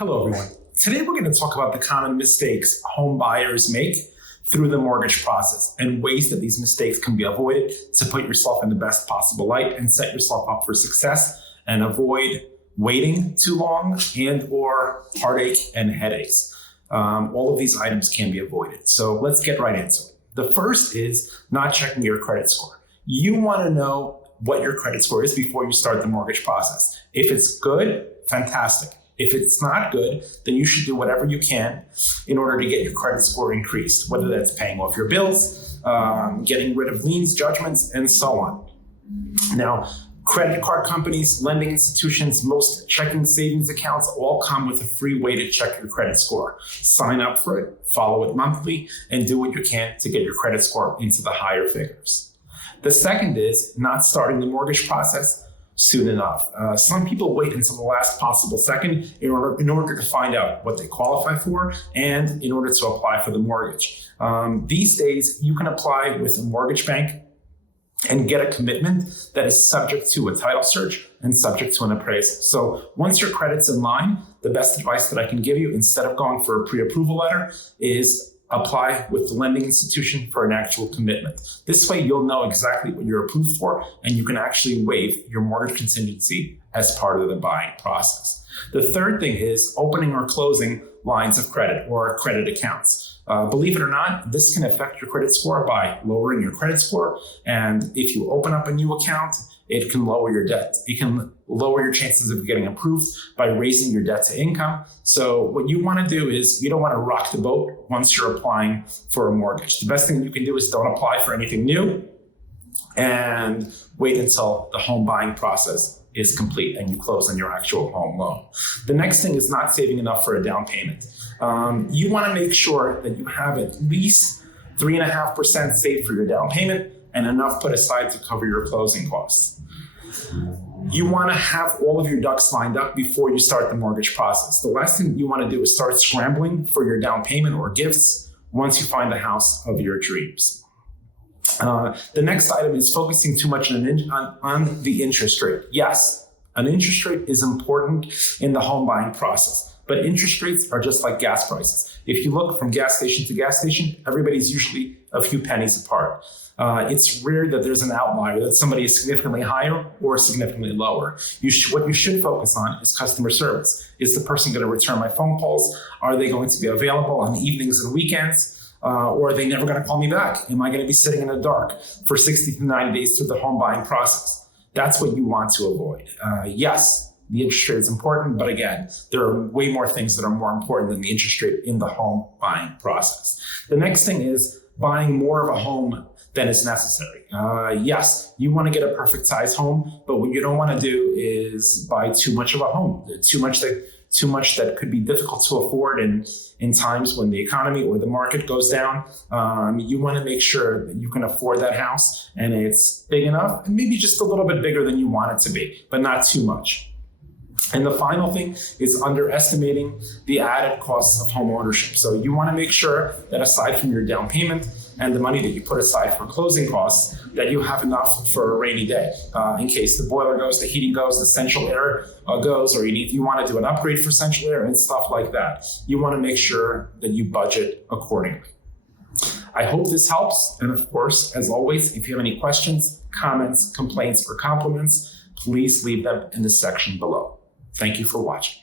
Hello, everyone. Today, we're going to talk about the common mistakes home buyers make through the mortgage process and ways that these mistakes can be avoided to put yourself in the best possible light and set yourself up for success and avoid waiting too long and or heartache and headaches. All of these items can be avoided. So let's get right into it. The first is not checking your credit score. You want to know what your credit score is before you start the mortgage process. If it's good, fantastic. If it's not good, then you should do whatever you can in order to get your credit score increased, whether that's paying off your bills, getting rid of liens, judgments, and so on. Now, credit card companies, lending institutions, most checking savings accounts all come with a free way to check your credit score. Sign up for it, follow it monthly, and do what you can to get your credit score into the higher figures. The second is not starting the mortgage process soon enough. Some people wait until the last possible second in order to find out what they qualify for and in order to apply for the mortgage. These days, you can apply with a mortgage bank and get a commitment that is subject to a title search and subject to an appraisal. So once your credit's in line, the best advice that I can give you, instead of going for a pre-approval letter, is apply with the lending institution for an actual commitment. This way, you'll know exactly what you're approved for, and you can actually waive your mortgage contingency as part of the buying process. The third thing is opening or closing lines of credit or credit accounts. Believe it or not, this can affect your credit score by lowering your credit score. And if you open up a new account, it can lower your debt. It can lower your chances of getting approved by raising your debt to income. So what you want to do is you don't want to rock the boat once you're applying for a mortgage. The best thing you can do is don't apply for anything new and wait until the home buying process is complete and you close on your actual home loan. The next thing is not saving enough for a down payment. You want to make sure that you have at least 3.5% saved for your down payment and enough put aside to cover your closing costs. You want to have all of your ducks lined up before you start the mortgage process. The last thing you want to do is start scrambling for your down payment or gifts once you find the house of your dreams. The next item is focusing too much on the interest rate. Yes, an interest rate is important in the home buying process, but interest rates are just like gas prices. If you look from gas station to gas station, everybody's usually a few pennies apart. It's rare that there's an outlier, that somebody is significantly higher or significantly lower. What you should focus on is customer service. Is the person going to return my phone calls? Are they going to be available on evenings and weekends? Or are they never going to call me back? Am I going to be sitting in the dark for 60 to 90 days through the home buying process? That's what you want to avoid. Yes, the interest rate is important, but again, there are way more things that are more important than the interest rate in the home buying process. The next thing is buying more of a home than is necessary. Yes, you want to get a perfect size home, but what you don't want to do is buy too much of a home, too much that could be difficult to afford in times when the economy or the market goes down. You want to make sure that you can afford that house and it's big enough and maybe just a little bit bigger than you want it to be, but not too much. And the final thing is underestimating the added costs of home ownership. So you want to make sure that aside from your down payment and the money that you put aside for closing costs, that you have enough for a rainy day. In case the boiler goes, the heating goes, the central air goes, or you want to do an upgrade for central air and stuff like that. You want to make sure that you budget accordingly. I hope this helps. And of course, as always, if you have any questions, comments, complaints, or compliments, please leave them in the section below. Thank you for watching.